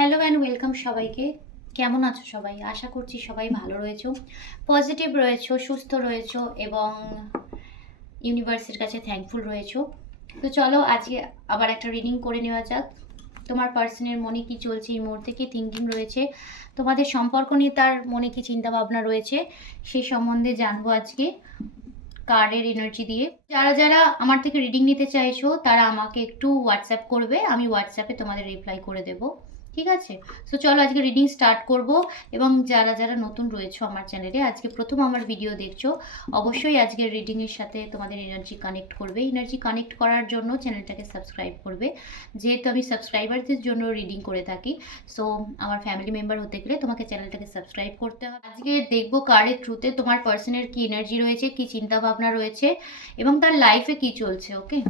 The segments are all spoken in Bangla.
হ্যালো অ্যান্ড ওয়েলকাম সবাইকে। কেমন আছো সবাই? আশা করছি সবাই ভালো রয়েছো, পজিটিভ রয়েছো, সুস্থ রয়েছো এবং ইউনিভার্সের কাছে থ্যাঙ্কফুল রয়েছো। তো চলো আজকে আবার একটা রিডিং করে নেওয়া যাক। তোমার পার্সনের মনে কি চলছে এই মুহূর্তে, কি থিঙ্কিং রয়েছে, তোমাদের সম্পর্ক নিয়ে তার মনে কি চিন্তা ভাবনা রয়েছে, সেই সম্বন্ধে জানবো আজকে কার্ডের এনার্জি দিয়ে। যারা যারা আমার থেকে রিডিং নিতে চাইছো তারা আমাকে একটু হোয়াটসঅ্যাপ করবে, আমি হোয়াটসঅ্যাপে তোমাদের রিপ্লাই করে দেবো, ঠিক আছে? সো চলো আজকে রিডিং স্টার্ট করব। এবং যারা যারা নতুন রয়েছো আমার চ্যানেলে, আজকে প্রথম আমার ভিডিও দেখছো, অবশ্যই আজকের রিডিংয়ের সাথে তোমাদের এনার্জি কানেক্ট করবে। এনার্জি কানেক্ট করার জন্য চ্যানেলটাকে সাবস্ক্রাইব করবে, যেহেতু আমি সাবস্ক্রাইবারদের জন্য রিডিং করে থাকি। সো আমার ফ্যামিলি মেম্বার হতে গেলে তোমাকে চ্যানেলটাকে সাবস্ক্রাইব করতে হবে। আজকে দেখবো কার্ডের থ্রুতে তোমার পার্সনের কি এনার্জি রয়েছে, কি চিন্তা ভাবনা রয়েছে এবং তার লাইফে কি চলছে। ওকে,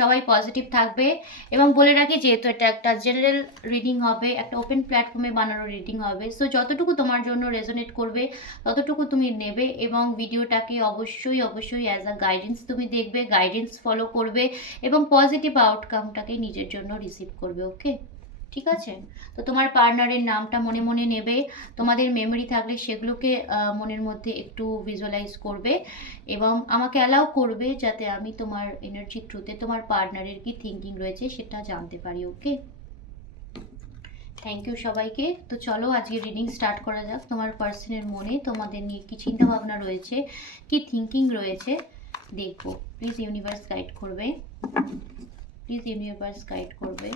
সবাই পজিটিভ থাকবে। এবং বলে রাখি, যেহেতু এটা একটা জেনারেল রিডিং হবে, একটা ওপেন প্ল্যাটফর্মে বানানো রিডিং হবে, সো যতটুকু তোমার জন্য রেজোনেট করবে ততটুকু তুমি নেবে এবং ভিডিওটাকে অবশ্যই অবশ্যই অ্যাজ আ গাইডেন্স তুমি দেখবে, গাইডেন্স ফলো করবে এবং পজিটিভ আউটকামটাকে নিজের জন্য রিসিভ করবে। ওকে, ঠিক আছে? তো তোমার পার্টনারের নামটা মনে মনে নেবে, তোমাদের মেমরি থাকলে সেগুলোকে মনের মধ্যে একটু ভিজুয়ালাইজ করবে এবং আমাকে অ্যালাউ করবে যাতে আমি তোমার এনার্জি থ্রুতে তোমার পার্টনারের কি থিঙ্কিং রয়েছে সেটা জানতে পারি। ওকে, থ্যাংক ইউ সবাইকে। তো চলো আজকে রিডিং স্টার্ট করা যাক। তোমার পার্সনের মনে তোমাদের নিয়ে কি চিন্তা ভাবনা রয়েছে, কি থিঙ্কিং রয়েছে দেখবো। প্লিজ ইউনিভার্স গাইড করবে, প্লিজ ইউনিভার্স গাইড করবে।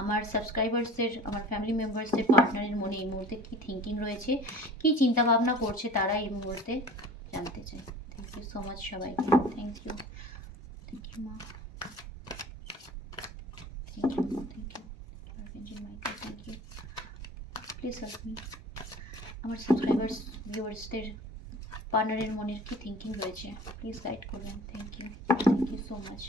আমার সাবস্ক্রাইবার্সদের, আমার ফ্যামিলি মেম্বার্সদের পার্টনারের মনে এই মুহূর্তে কী থিঙ্কিং রয়েছে, কী চিন্তা ভাবনা করছে তারা এই মুহূর্তে জানতে চাই। থ্যাংক ইউ সো মাচ সবাইকে। থ্যাংক ইউ, থ্যাংক ইউ মা, thank you, thank you archangel Michael, thank you. Please help me. আমার সাবস্ক্রাইবার্স ভিউয়ার্সদের পার্টনারের মনের কি থিঙ্কিং রয়েছে প্লিজ গাইড করবেন। Thank you so much.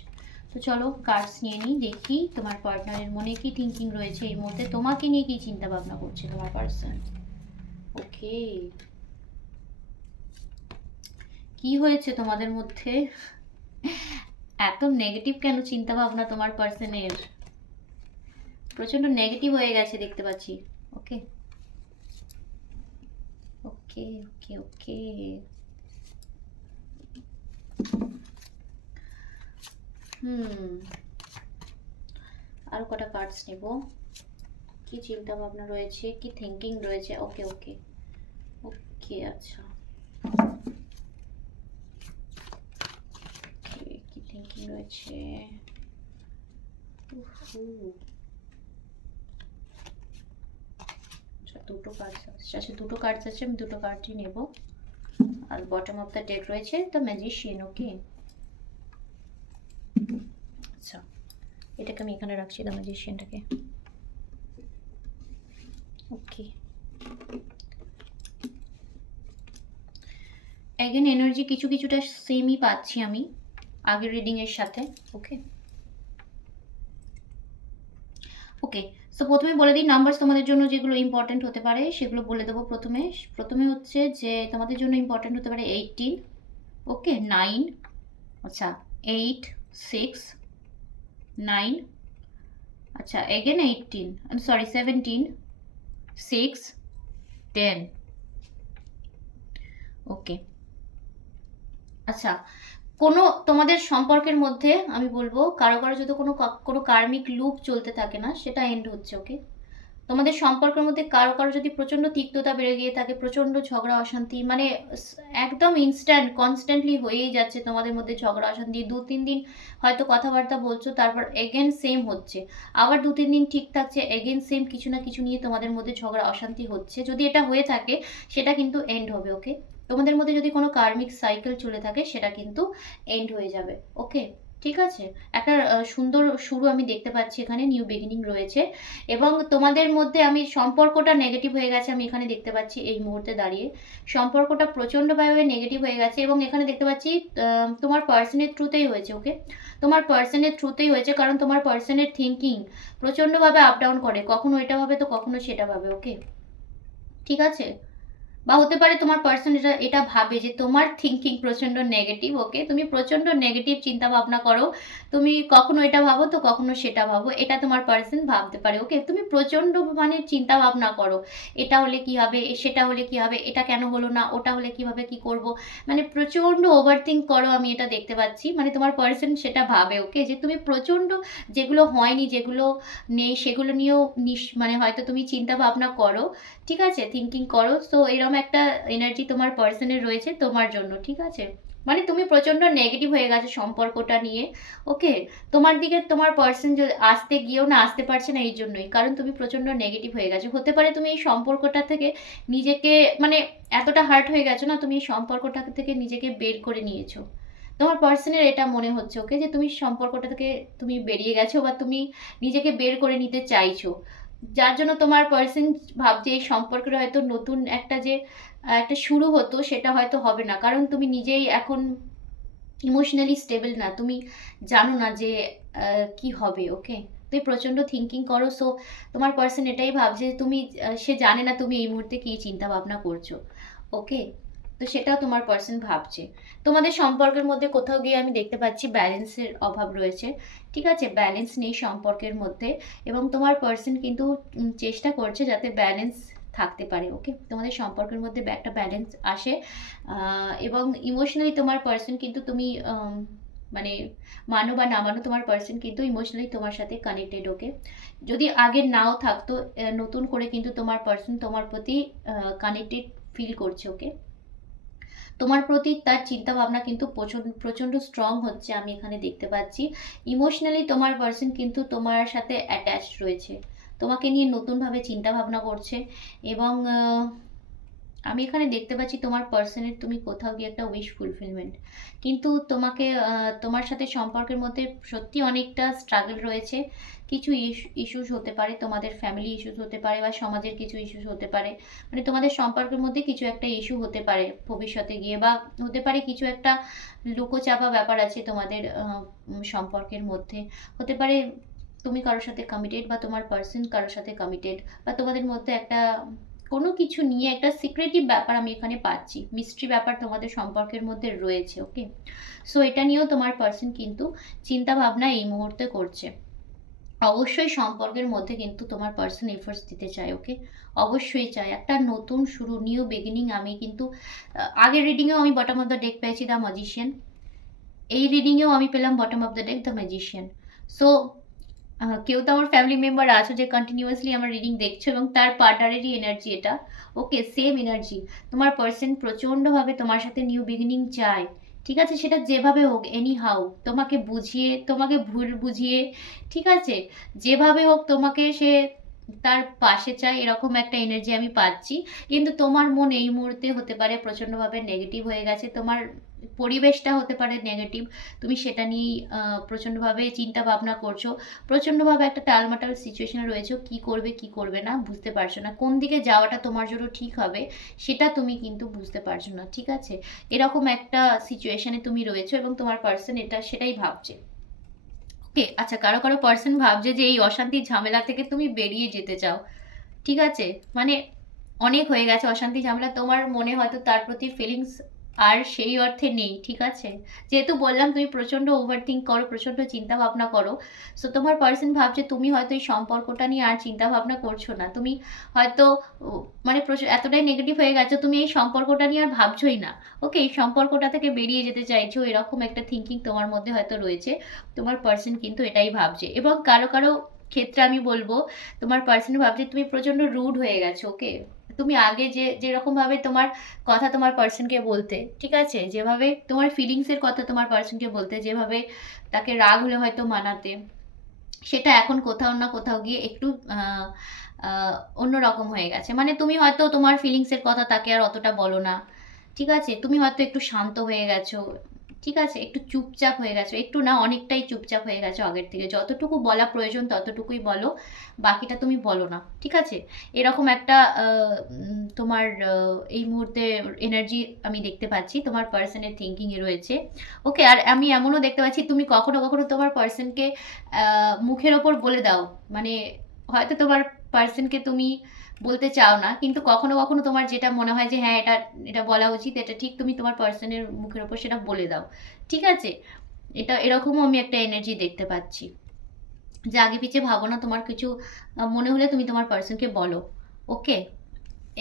তো চলো কার্ডস নিয়ে নিই, দেখি তোমার পার্টনারের মনে কি থিঙ্কিং রয়েছে এই মুহূর্তে, তোমাকে নিয়ে কি চিন্তা ভাবনা করছে তোমার পার্সন। ওকে, কি হয়েছে তোমাদের মধ্যে? এত নেগেটিভ কেন চিন্তা ভাবনা তোমার পার্সনের? প্রচন্ড নেগেটিভ হয়ে গেছে দেখতে পাচ্ছি। ওকে ওকে ওকে ওকে, আরো কটা কার্ডস নেব। কি চিন্তা ভাবনা রয়েছে, কি থিঙ্কিং রয়েছে। ওকে ওকে ওকে, আচ্ছা কি থিঙ্কিং রয়েছে। আচ্ছা দুটো কার্ডস আছে, আচ্ছা দুটো কার্ডস আছে, আমি দুটো কার্ডই নেব। আর বটম অফ দ্য ডেক রয়েছে দ্য ম্যাজিশিয়ান। ওকে, আচ্ছা এটাকে আমি এখানে রাখছি, দ্য ম্যাজিশিয়ানটাকে। ওকে, অ্যাগেন এনার্জি কিছু কিছুটা সেমই পাচ্ছি আমি আগের রিডিংয়ের সাথে। ওকে ওকে, সো প্রথমে বলে দিই নাম্বারস তোমাদের জন্য যেগুলো ইম্পর্টেন্ট হতে পারে সেগুলো বলে দেবো। প্রথমে প্রথমে হচ্ছে যে তোমাদের জন্য ইম্পর্টেন্ট হতে পারে 18, ওকে 9, আচ্ছা 8, 6, 9, আচ্ছা এগেন 18, সরি 17, 6, 10। ওকে, আচ্ছা কোনো তোমাদের সম্পর্কের মধ্যে আমি বলবো কারো কারো যদি কোনো কোনো কার্মিক লুপ চলতে থাকে না, সেটা এন্ড হচ্ছে। ওকে, তোমাদের সম্পর্কের মধ্যে কারো কারো যদি প্রচণ্ড তিক্ততা বেড়ে গিয়ে থাকে, প্রচণ্ড ঝগড়া অশান্তি, মানে একদম ইনস্ট্যান্ট কনস্ট্যান্টলি হয়েই যাচ্ছে তোমাদের মধ্যে ঝগড়া অশান্তি, 2-3 দিন হয়তো কথাবার্তা বলছো, তারপর এগেন সেম হচ্ছে, আবার 2-3 দিন ঠিক থাকছে, এগেন সেম কিছু না কিছু নিয়ে তোমাদের মধ্যে ঝগড়া অশান্তি হচ্ছে। যদি এটা হয়ে থাকে সেটা কিন্তু এন্ড হবে। ওকে, তোমাদের মধ্যে যদি কোনো কার্মিক সাইকেল চলে থাকে সেটা কিন্তু এন্ড হয়ে যাবে। ওকে, ঠিক আছে, একটা সুন্দর শুরু আমি দেখতে পাচ্ছি এখানে, নিউ বিগিনিং রয়েছে। এবং তোমাদের মধ্যে আমি সম্পর্কটা নেগেটিভ হয়ে গেছে আমি এখানে দেখতে পাচ্ছি এই মুহূর্তে দাঁড়িয়ে, সম্পর্কটা প্রচণ্ডভাবে নেগেটিভ হয়ে গেছে এবং এখানে দেখতে পাচ্ছি তোমার পার্সনের থ্রুতেই হয়েছে। ওকে, তোমার পার্সনের থ্রুতেই হয়েছে, কারণ তোমার পার্সনের থিঙ্কিং প্রচণ্ডভাবে আপ ডাউন করে, কখনো এটা ভাবে তো কখনো সেটা ভাবে। ওকে, ঠিক আছে, বা হতে পারে তোমার পার্সন এটা এটা ভাবে যে তোমার থিঙ্কিং প্রচণ্ড নেগেটিভ। ওকে, তুমি প্রচণ্ড নেগেটিভ চিন্তা ভাবনা করো, তুমি কখনো এটা ভাবো তো কখনো সেটা ভাবো, এটা তোমার পার্সন ভাবতে পারে। ওকে, তুমি প্রচণ্ড মানে চিন্তা ভাবনা করো, এটা হলে কি হবে, সেটা হলে কি হবে, এটা কেন হলো না, ওটা হলে কিভাবে কি করব, মানে প্রচণ্ড ওভার থিঙ্ক করো, আমি এটা দেখতে পাচ্ছি। মানে তোমার পার্সন সেটা ভাবে। ওকে, যে তুমি প্রচণ্ড যেগুলো হয়নি, যেগুলো নেই, সেগুলো নিয়েও মানে হয়তো তুমি চিন্তা ভাবনা করো, ঠিক আছে, থিঙ্কিং করো। সো এরকম একটা এনার্জি তোমার পার্সনের রয়েছে তোমার জন্য, ঠিক আছে। মানে তুমি প্রচণ্ড নেগেটিভ হয়ে গেছো সম্পর্কটা নিয়ে। ওকে, তোমার দিকে তোমার পার্সন যদি আসতে গিয়েও না আসতে পারছে না, এই জন্যই, কারণ তুমি প্রচণ্ড নেগেটিভ হয়ে গেছো। হতে পারে তুমি এই সম্পর্কটা থেকে নিজেকে মানে এতটা হার্ট হয়ে গেছো না, তুমি এই সম্পর্কটা থেকে নিজেকে বের করে নিয়েছো। তোমার পার্সনের এটা মনে হচ্ছে, ওকে, যে তুমি সম্পর্কটা থেকে তুমি বেরিয়ে গেছো বা তুমি নিজেকে বের করে নিতে চাইছো, যার জন্য তোমার পার্সন ভাবছে এই সম্পর্কের হয়তো নতুন একটা যে একটা শুরু হতো সেটা হয়তো হবে না, কারণ তুমি নিজেই এখন ইমোশনালি স্টেবল না, তুমি জানো না যে কি হবে। ওকে, তুমি প্রচণ্ড থিঙ্কিং করো। সো তোমার পার্সন এটাই ভাবছে যে তুমি সে জানে না তুমি এই মুহূর্তে কী চিন্তা ভাবনা করছো। ওকে, তো সেটাও তোমার পার্সন ভাবছে। তোমাদের সম্পর্কের মধ্যে কোথাও গিয়ে আমি দেখতে পাচ্ছি ব্যালেন্সের অভাব রয়েছে, ঠিক আছে, ব্যালেন্স নেই সম্পর্কের মধ্যে, এবং তোমার পার্সন কিন্তু চেষ্টা করছে যাতে ব্যালেন্স থাকতে পারে। ওকে, তোমাদের সম্পর্কের মধ্যে একটা ব্যালেন্স আসে, এবং ইমোশনালি তোমার পার্সন কিন্তু তুমি মানে মানো বা না মানো, তোমার পার্সন কিন্তু ইমোশনালি তোমার সাথে কানেক্টেড। ওকে, যদি আগে নাও থাকতো, নতুন করে কিন্তু তোমার পার্সন তোমার প্রতি কানেক্টেড ফিল করছে। ওকে, তোমার প্রতি তার চিন্তা ভাবনা কিন্তু প্রচণ্ড স্ট্রং হচ্ছে, আমি এখানে দেখতে পাচ্ছি। ইমোশনালি তোমার পার্সন কিন্তু তোমার সাথে অ্যাটাচড রয়েছে, তোমাকে নিয়ে নতুনভাবে চিন্তা ভাবনা করছে, এবং আমি এখানে দেখতে পাচ্ছি তোমার পার্সনের তুমি কোথাও গিয়ে একটা উইশ ফুলফিলমেন্ট, কিন্তু তোমাকে তোমার সাথে সম্পর্কের মধ্যে সত্যি অনেকটা স্ট্রাগল রয়েছে। কিছু ইস্যুস হতে পারে, তোমাদের ফ্যামিলি ইস্যুস হতে পারে বা সমাজের কিছু ইস্যুস হতে পারে, মানে তোমাদের সম্পর্কের মধ্যে কিছু একটা ইস্যু হতে পারে ভবিষ্যতে গিয়ে, বা হতে পারে কিছু একটা লুকোচাপা ব্যাপার আছে তোমাদের সম্পর্কের মধ্যে। হতে পারে তুমি কারোর সাথে কমিটেড বা তোমার পার্সন কারোর সাথে কমিটেড, বা তোমাদের মধ্যে একটা কোনো কিছু নিয়ে একটা সিক্রেটিভ ব্যাপার আমি এখানে পাচ্ছি, মিস্ট্রি ব্যাপার তোমাদের সম্পর্কের মধ্যে রয়েছে। ওকে, সো এটা নিয়েও তোমার পার্সন কিন্তু চিন্তা ভাবনা এই মুহূর্তে করছে। অবশ্যই সম্পর্কের মধ্যে কিন্তু তোমার পার্সন এফোর্টস দিতে চায়। ওকে, অবশ্যই চায় একটা নতুন শুরু, নিউ বিগিনিং। আমি কিন্তু আগের রিডিংয়েও আমি বটম অফ দ্য ডেক পেয়েছি দ্য ম্যাজিশিয়ান, এই রিডিংয়েও আমি পেলাম bottom of the deck the magician. So কেউ তো আমার ফ্যামিলি মেম্বার আছো যে কন্টিনিউয়াসলি আমার রিডিং দেখছো, এবং তার পার্টনারেরই এনার্জি এটা। ওকে, সেম এনার্জি। তোমার পার্সন প্রচণ্ডভাবে তোমার সাথে নিউ বিগিনিং চায়, ঠিক আছে, সেটা যেভাবে হোক, এনি হাউ, তোমাকে বুঝিয়ে, তোমাকে ভুল বুঝিয়ে, ঠিক আছে, যেভাবে হোক তোমাকে সে তার পাশে চায়, এরকম একটা এনার্জি আমি পাচ্ছি। কিন্তু তোমার মন এই মুহূর্তে হতে পারে প্রচণ্ডভাবে নেগেটিভ হয়ে গেছে, তোমার পরিবেশটা হতে পারে নেগেটিভ, তুমি সেটা নিয়েই প্রচণ্ডভাবে চিন্তা ভাবনা করছো, প্রচণ্ডভাবে একটা টালমাটাল সিচুয়েশনে রয়েছো, কি করবে কি করবে না বুঝতে পারছো না, কোন দিকে যাওয়াটা তোমার জন্য ঠিক হবে সেটা তুমি কিন্তু বুঝতে পারছো না, ঠিক আছে, এরকম একটা সিচুয়েশনে তুমি রয়েছো, এবং তোমার পার্সন এটা সেটাই ভাবছে। ওকে, আচ্ছা, কারো কারো পার্সন ভাবছে যে এই অশান্তির ঝামেলা থেকে তুমি বেরিয়ে যেতে চাও, ঠিক আছে, মানে অনেক হয়ে গেছে অশান্তি ঝামেলা, তোমার মনে হয়তো তার প্রতি ফিলিংস আর সেই অর্থে নেই, ঠিক আছে, যেহেতু বললাম তুমি প্রচণ্ড ওভার থিঙ্ক করো, প্রচণ্ড চিন্তা ভাবনা করো। সো তোমার পার্সন ভাবছে তুমি হয়তো এই সম্পর্কটা নিয়ে আর চিন্তা ভাবনা করছো না, তুমি হয়তো মানে এতটাই নেগেটিভ হয়ে গেছো, তুমি এই সম্পর্কটা নিয়ে আর ভাবছোই না। ওকে, এই সম্পর্কটা থেকে বেরিয়ে যেতে চাইছো, এরকম একটা থিঙ্কিং তোমার মধ্যে হয়তো রয়েছে, তোমার পার্সন কিন্তু এটাই ভাবছে। এবং কারো কারো ক্ষেত্রে আমি বলবো তোমার পার্সন ভাবছে তুমি প্রচণ্ড রুড হয়ে গেছো। ওকে, তুমি আগে যেরকমভাবে তোমার কথা তোমার পার্সনকে বলতে, ঠিক আছে, যেভাবে তোমার ফিলিংসের কথা তোমার পার্সনকে বলতে, যেভাবে তাকে রাগ হলে হয়তো মানাতে, সেটা এখন কোথাও না কোথাও গিয়ে একটু অন্যরকম হয়ে গেছে। মানে তুমি হয়তো তোমার ফিলিংসের কথা তাকে আর অতটা বলো না, ঠিক আছে, তুমি হয়তো একটু শান্ত হয়ে গেছো, ঠিক আছে, একটু চুপচাপ হয়ে গেছো, একটু না অনেকটাই চুপচাপ হয়ে গেছো আগের থেকে, যতটুকু বলা প্রয়োজন ততটুকুই বলো, বাকিটা তুমি বলো না, ঠিক আছে, এরকম একটা তোমার এই মুহূর্তে এনার্জি আমি দেখতে পাচ্ছি তোমার পার্সনের থিঙ্কিংয়ে রয়েছে। ওকে, আর আমি এমনও দেখতে পাচ্ছি তুমি কখনো কখনো তোমার পার্সনকে মুখের ওপর বলে দাও, মানে হয়তো তোমার পার্সনকে তুমি বলতে চাও না, কিন্তু কখনো কখনো তোমার যেটা মনে হয় যে হ্যাঁ এটা এটা বলা উচিত, এটা ঠিক, তুমি তোমার পার্সনের মুখের ওপর সেটা বলে দাও। ঠিক আছে, এটা এরকমও আমি একটা এনার্জি দেখতে পাচ্ছি যে আগে পিছে ভাবো না, তোমার কিছু মনে হলে তুমি তোমার পার্সনকে বলো। ওকে,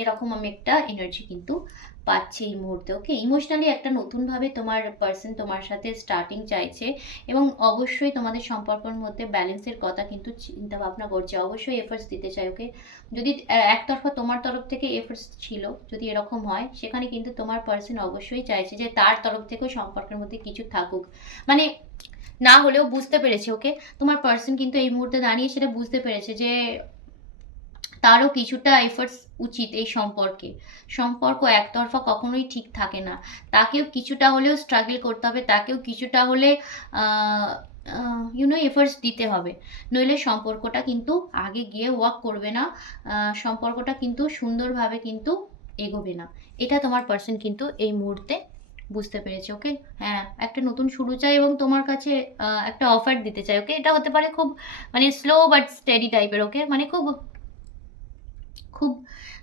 এরকম আমি একটা এনার্জি কিন্তু পাচ্ছি এই মুহূর্তে। ওকে, ইমোশনালি একটা নতুনভাবে তোমার পার্সন তোমার সাথে স্টার্টিং চাইছে, এবং অবশ্যই তোমাদের সম্পর্কের মধ্যে ব্যালেন্সের কথা কিন্তু চিন্তা ভাবনা করছে, অবশ্যই এফোর্টস দিতে চাই। ওকে, যদি একতরফা তোমার তরফ থেকে এফোর্টস ছিল, যদি এরকম হয়, সেখানে কিন্তু তোমার পার্সন অবশ্যই চাইছে যে তার তরফ থেকেও সম্পর্কের মধ্যে কিছু থাকুক। মানে না হলেও বুঝতে পেরেছে। ওকে, তোমার পার্সন কিন্তু এই মুহূর্তে দাঁড়িয়ে সেটা বুঝতে পেরেছে যে তারও কিছুটা এফোর্টস উচিত এই সম্পর্কে। সম্পর্ক একতরফা কখনোই ঠিক থাকে না, তাকেও কিছুটা হলেও স্ট্রাগল করতে হবে, তাকেও কিছুটা হলে এফোর্টস দিতে হবে, নইলে সম্পর্কটা কিন্তু আগে গিয়ে ওয়ার্ক করবে না, সম্পর্কটা কিন্তু সুন্দরভাবে কিন্তু এগোবে না। এটা তোমার পার্সন কিন্তু এই মুহূর্তে বুঝতে পেরেছে। ওকে, হ্যাঁ, একটা নতুন শুরু চাই এবং তোমার কাছে একটা অফার দিতে চাই। ওকে, এটা হতে পারে খুব মানে স্লো বাট স্টেডি টাইপের। ওকে, মানে খুব খুব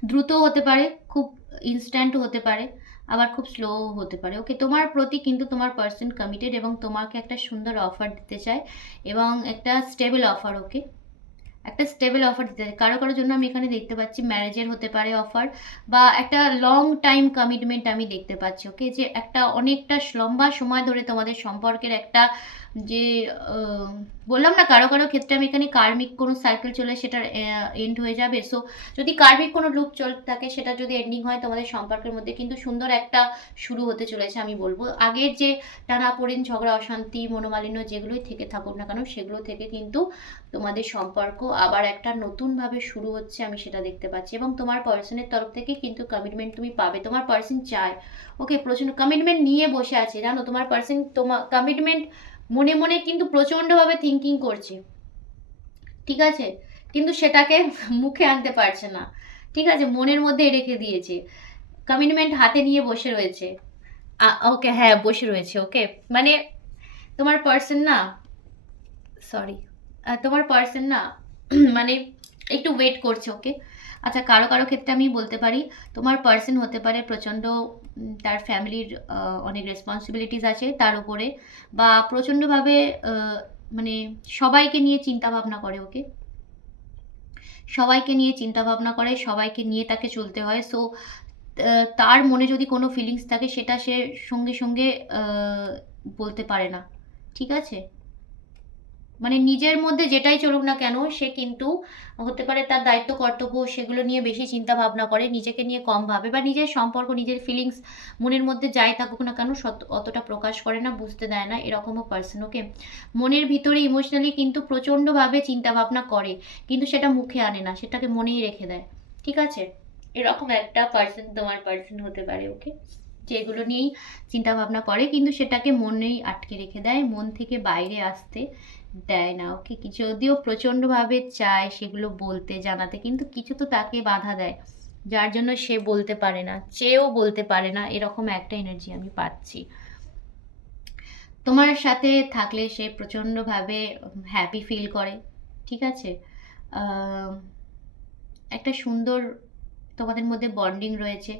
দ্রুত হতে পারে, খুব ইনস্ট্যান্টও হতে পারে, আবার খুব স্লো হতে পারে। ওকে, তোমার প্রতি কিন্তু তোমার পার্সন কমিটেড এবং তোমাকে একটা সুন্দর অফার দিতে চায়, এবং একটা স্টেবল অফার। ওকে, একটা স্টেবল অফার দিতে চায়। কারো কারোর জন্য আমি এখানে দেখতে পাচ্ছি ম্যারেজের হতে পারে অফার, বা একটা লং টাইম কমিটমেন্ট আমি দেখতে পাচ্ছি। ওকে, যে একটা অনেকটা লম্বা সময় ধরে তোমাদের সম্পর্কের একটা যে বললাম না, কারো কারো ক্ষেত্রে আমি এখানে কার্মিক কোনো সার্কেল চলে সেটার এন্ড হয়ে যাবে। সো যদি কার্মিক কোনো লুপ চলতে থাকে, সেটা যদি এন্ডিং হয়, তোমাদের সম্পর্কের মধ্যে কিন্তু সুন্দর একটা শুরু হতে চলেছে। আমি বলবো আগের যে টানাপোড়েন, ঝগড়া, অশান্তি, মনোমালিন্য যেগুলোই থেকে থাকুক না কেন, সেগুলো থেকে কিন্তু তোমাদের সম্পর্ক আবার একটা নতুনভাবে শুরু হচ্ছে, আমি সেটা দেখতে পাচ্ছি। এবং তোমার পার্সনের তরফ থেকে কিন্তু কমিটমেন্ট তুমি পাবে, তোমার পার্সন চায়। ওকে, প্রচণ্ড কমিটমেন্ট নিয়ে বসে আছে, জানো তোমার পার্সন তোমার কমিটমেন্ট মনে মনে কিন্তু প্রচণ্ডভাবে থিঙ্কিং করছে। ঠিক আছে, কিন্তু সেটাকে মুখে আনতে পারছে না। ঠিক আছে, মনের মধ্যে রেখে দিয়েছে, কমিটমেন্ট হাতে নিয়ে বসে রয়েছে। ওকে, হ্যাঁ, বসে রয়েছে। ওকে, মানে তোমার পার্সন না, সরি, তোমার পার্সন না মানে একটু ওয়েট করছে। ওকে, আচ্ছা, কারো কারো ক্ষেত্রে আমি বলতে পারি তোমার পার্সন হতে পারে প্রচণ্ড তার ফ্যামিলির অনেক রেসপন্সিবিলিটিস আছে তার উপরে, বা প্রচণ্ডভাবে মানে সবাইকে নিয়ে চিন্তা ভাবনা করে। ওকে, সবাইকে নিয়ে চিন্তা ভাবনা করে, সবাইকে নিয়ে তাকে চলতে হয়। সো তার মনে যদি কোনো ফিলিংস থাকে, সেটা সে সঙ্গে সঙ্গে বলতে পারে না। ঠিক আছে, মানে নিজের মধ্যে যেটাই চলুক না কেন, সে কিন্তু হতে পারে তার দায়িত্ব কর্তব্য সেগুলো নিয়ে বেশি চিন্তা ভাবনা করে, নিজেকে নিয়ে কম ভাবে, বা নিজের সম্পর্ক, নিজের ফিলিংস মনের মধ্যে যাই থাকুক না কেন অতটা প্রকাশ করে না, বুঝতে দেয় না, এরকমও পার্সন। ওকে, মনের ভিতরে ইমোশনালি কিন্তু প্রচণ্ডভাবে চিন্তা ভাবনা করে, কিন্তু সেটা মুখে আনে না, সেটাকে মনেই রেখে দেয়। ঠিক আছে, এরকম একটা পার্সন তোমার পার্সন হতে পারে। ওকে, যেগুলো নিয়েই চিন্তা ভাবনা করে, কিন্তু সেটাকে মনেই আটকে রেখে দেয়, মন থেকে বাইরে আসতে দেয় না। ওকে, যদিও প্রচণ্ডভাবে চায় সেগুলো বলতে, জানাতে, কিন্তু কিছু তো তাকে বাধা দেয়, যার জন্য সে বলতে পারে না, চেয়েও বলতে পারে না। এরকম একটা এনার্জি আমি পাচ্ছি। তোমার সাথে থাকলে সে প্রচণ্ডভাবে হ্যাপি ফিল করে। ঠিক আছে, আহ, একটা সুন্দর তোমাদের মধ্যে বন্ডিং রয়েছে।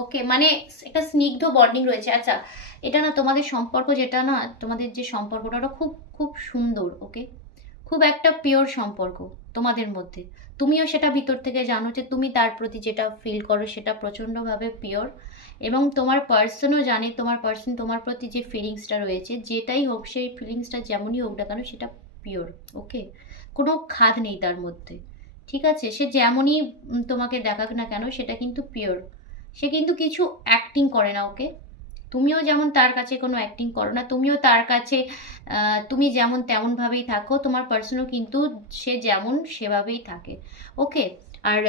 ওকে, মানে একটা স্নিগ্ধ বন্ডিং রয়েছে। আচ্ছা, এটা না তোমাদের সম্পর্ক, যেটা না তোমাদের যে সম্পর্কটা, ওটা খুব খুব সুন্দর। ওকে, খুব একটা পিওর সম্পর্ক তোমাদের মধ্যে। তুমিও সেটা ভিতর থেকে জানো যে তুমি তার প্রতি যেটা ফিল করো সেটা প্রচণ্ডভাবে পিওর, এবং তোমার পার্সনও জানে তোমার পার্সন তোমার প্রতি যে ফিলিংসটা রয়েছে, যেটাই হোক, সেই ফিলিংসটা যেমনই হোক না কেন, সেটা পিওর। ওকে, কোনো খাদ নেই তার মধ্যে। ঠিক আছে, সে যেমনই তোমাকে দেখাক না কেন, সেটা কিন্তু পিওর, সে কিন্তু কিছু অ্যাক্টিং করে না। ওকে, তুমিও যেমন তার কাছে কোনো অ্যাক্টিং করো না, তুমিও তার কাছে তুমি যেমন তেমনভাবেই থাকো, তোমার পার্সনও কিন্তু সে যেমন সেভাবেই থাকে। ওকে, আর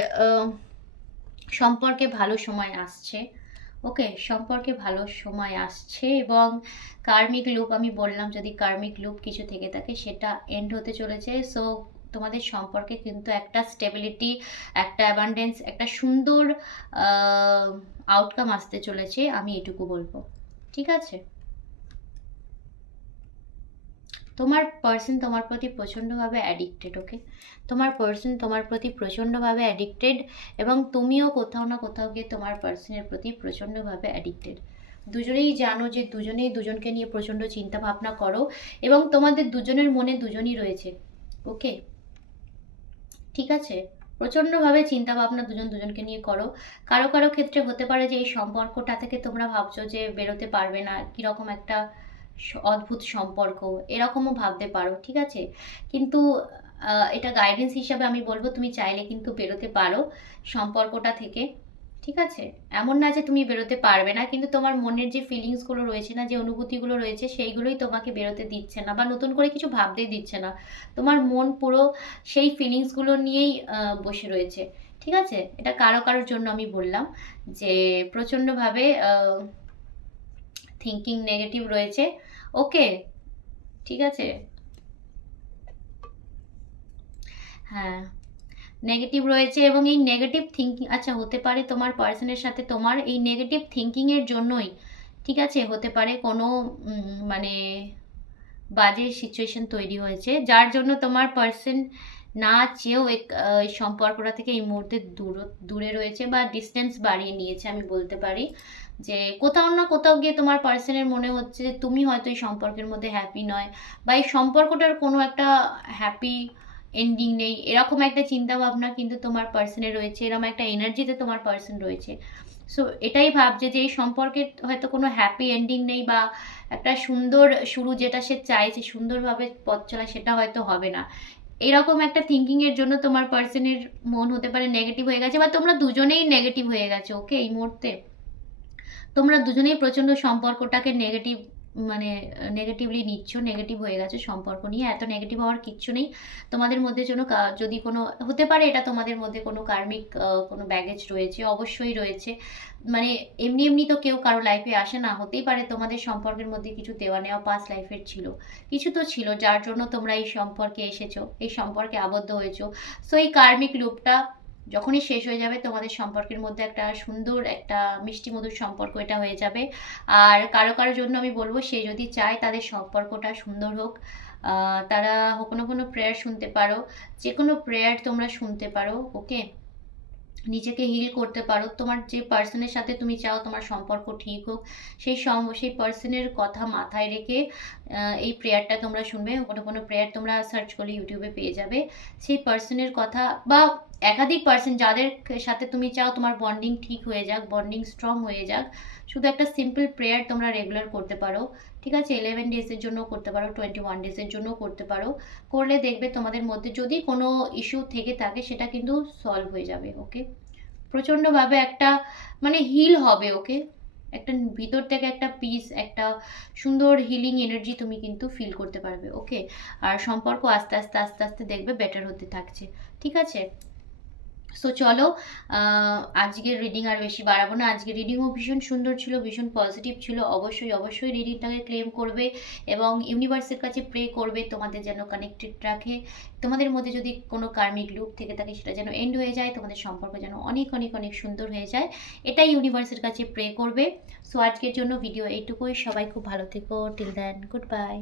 সম্পর্কে ভালো সময় আসছে। ওকে, সম্পর্কে ভালো সময় আসছে, এবং কার্মিক লুপ আমি বললাম, যদি কার্মিক লুপ কিছু থেকে থাকে সেটা এন্ড হতে চলেছে। সো তোমাদের সম্পর্কে কিন্তু একটা স্টেবিলিটি, একটা অ্যাবান্ডেন্স, একটা সুন্দর আউটকাম আসতে চলেছে, আমি এটুকু বলবো। ঠিক আছে, তোমার পার্সন তোমার প্রতি প্রচণ্ডভাবে অ্যাডিক্টেড, ওকে? তোমার পার্সন তোমার প্রতি প্রচণ্ডভাবে অ্যাডিক্টেড, এবং তুমিও কোথাও না কোথাও গিয়ে তোমার পার্সনের প্রতি প্রচণ্ডভাবে অ্যাডিক্টেড। দুজনেই জানো যে দুজনেই দুজনকে নিয়ে প্রচণ্ড চিন্তা ভাবনা করো, এবং তোমাদের দুজনের মনে দুজনই রয়েছে, ওকে? ঠিক আছে? প্রচণ্ডভাবে চিন্তা ভাবনা দুজন দুজনকে নিয়ে করো। কারো কারো ক্ষেত্রে হতে পারে যে এই সম্পর্কটা থেকে তোমরা ভাবছো যে বেরোতে পারবে না, কীরকম একটা অদ্ভুত সম্পর্ক, এরকমও ভাবতে পারো, ঠিক আছে? কিন্তু এটা গাইডেন্স হিসাবে আমি বলবো তুমি চাইলে কিন্তু বেরোতে পারো সম্পর্কটা থেকে, ঠিক আছে? এমন না যে তুমি বেরোতে পারবে না, কিন্তু তোমার মনের যে ফিলিংসগুলো রয়েছে না, যে অনুভূতিগুলো রয়েছে, সেইগুলোই তোমাকে বেরোতে দিচ্ছে না, বা নতুন করে কিছু ভাবতেই দিচ্ছে না। তোমার মন পুরো সেই ফিলিংসগুলো নিয়েই বসে রয়েছে, ঠিক আছে? এটা কারো কারোর জন্য আমি বললাম যে প্রচণ্ডভাবে থিঙ্কিং নেগেটিভ রয়েছে, ওকে? ঠিক আছে? হ্যাঁ, নেগেটিভ রয়েছে, এবং এই নেগেটিভ থিঙ্কিং, আচ্ছা হতে পারে তোমার পার্সনের সাথে তোমার এই নেগেটিভ থিঙ্কিংয়ের জন্যই, ঠিক আছে, হতে পারে কোনো মানে বাজে সিচুয়েশন তৈরি হয়েছে, যার জন্য তোমার পার্সন না চেয়েও এই সম্পর্কটা থেকে এই মুহূর্তে দূরে রয়েছে, বা ডিস্টেন্স বাড়িয়ে নিয়েছে, আমি বলতে পারি। যে কোথাও না কোথাও গিয়ে তোমার পার্সনের মনে হচ্ছে যে তুমি হয়তো এই সম্পর্কের মধ্যে হ্যাপি নয়, বা এই সম্পর্কটার কোনো একটা হ্যাপি এন্ডিং নেই, এরকম একটা চিন্তা ভাবনা কিন্তু তোমার পার্সনে রয়েছে, এরকম একটা এনার্জিতে তোমার পার্সন রয়েছে। সো এটাই ভাবছে যে এই সম্পর্কের হয়তো কোনো হ্যাপি এন্ডিং নেই, বা একটা সুন্দর শুরু যেটা সে চাইছে সুন্দরভাবে পথ চলা, সেটা হয়তো হবে না। এরকম একটা থিঙ্কিংয়ের জন্য তোমার পার্সনের মন হতে পারে নেগেটিভ হয়ে গেছে, বা তোমরা দুজনেই নেগেটিভ হয়ে গেছো, ওকে? এই মুহূর্তে তোমরা দুজনেই প্রচণ্ড সম্পর্কটাকে নেগেটিভ, মানে নেগেটিভলি নিচ্ছ, নেগেটিভ হয়ে গেছে সম্পর্ক নিয়ে। এত নেগেটিভ হওয়ার কিচ্ছু নেই তোমাদের মধ্যে। জন্য যদি কোনো হতে পারে এটা তোমাদের মধ্যে কোনো কার্মিক কোনো ব্যাগেজ রয়েছে, অবশ্যই রয়েছে। মানে এমনি এমনি তো কেউ কারো লাইফে আসে না, হতেই পারে তোমাদের সম্পর্কের মধ্যে কিছু দেওয়া নেওয়া পাস্ট লাইফের ছিল, কিছু তো ছিল, যার জন্য তোমরা এই সম্পর্কে এসেছো, এই সম্পর্কে আবদ্ধ হয়েছো। সো এই কার্মিক লুপটা যখনই শেষ হয়ে যাবে, তোমাদের সম্পর্কের মধ্যে একটা সুন্দর একটা মিষ্টি মধুর সম্পর্ক এটা হয়ে যাবে। আর কারো কারোর জন্য আমি বলবো, সে যদি চায় তাদের সম্পর্কটা সুন্দর হোক, তারা কোনো কোনো প্রেয়ার শুনতে পারো, যে কোনো প্রেয়ার তোমরা শুনতে পারো, ওকে? নিজেকে হিল করতে পারো। তোমার যে পার্সনের সাথে তুমি চাও তোমার সম্পর্ক ঠিক হোক, সেই পার্সনের কথা মাথায় রেখে এই প্রেয়ারটা তোমরা শুনবে। কোনো কোনো প্রেয়ার তোমরা সার্চ করলে ইউটিউবে পেয়ে যাবে। সেই পার্সনের কথা, বা একাধিক পার্সন যাদের সাথে তুমি চাও তোমার বন্ডিং ঠিক হয়ে যাক, বন্ডিং স্ট্রং হয়ে যাক, শুধু একটা সিম্পল প্রেয়ার তোমরা রেগুলার করতে পারো, ঠিক আছে? 11 ডেজের জন্য করতে পারো, 21 ডেজের জন্য করতে পারো। করলে দেখবে তোমাদের মধ্যে যদি কোনো ইস্যু থেকে থাকে সেটা কিন্তু সলভ হয়ে যাবে, ওকে? প্রচণ্ডভাবে একটা মানে হিল হবে, ওকে? একটা ভিতর থেকে একটা পিস, একটা সুন্দর হিলিং এনার্জি তুমি কিন্তু ফিল করতে পারবে, ওকে? আর সম্পর্ক আস্তে আস্তে আস্তে আস্তে দেখবে বেটার হতে থাকছে, ঠিক আছে? সো চলো, আজকের রিডিং আর বেশি বাড়াবো না। আজকের রিডিংও ভীষণ সুন্দর ছিল, ভীষণ পজিটিভ ছিল। অবশ্যই অবশ্যই রিডিংটাকে ক্লেম করবে, এবং ইউনিভার্সের কাছে প্রে করবে তোমাদের যেন কানেক্টেড রাখে। তোমাদের মধ্যে যদি কোনো কার্মিক লুপ থেকে থাকে সেটা যেন এন্ড হয়ে যায়, তোমাদের সম্পর্ক যেন অনেক অনেক অনেক সুন্দর হয়ে যায়, এটাই ইউনিভার্সের কাছে প্রে করবে। সো আজকের জন্য ভিডিও এইটুকুই। সবাই খুব ভালো থেকো। Till then, good by.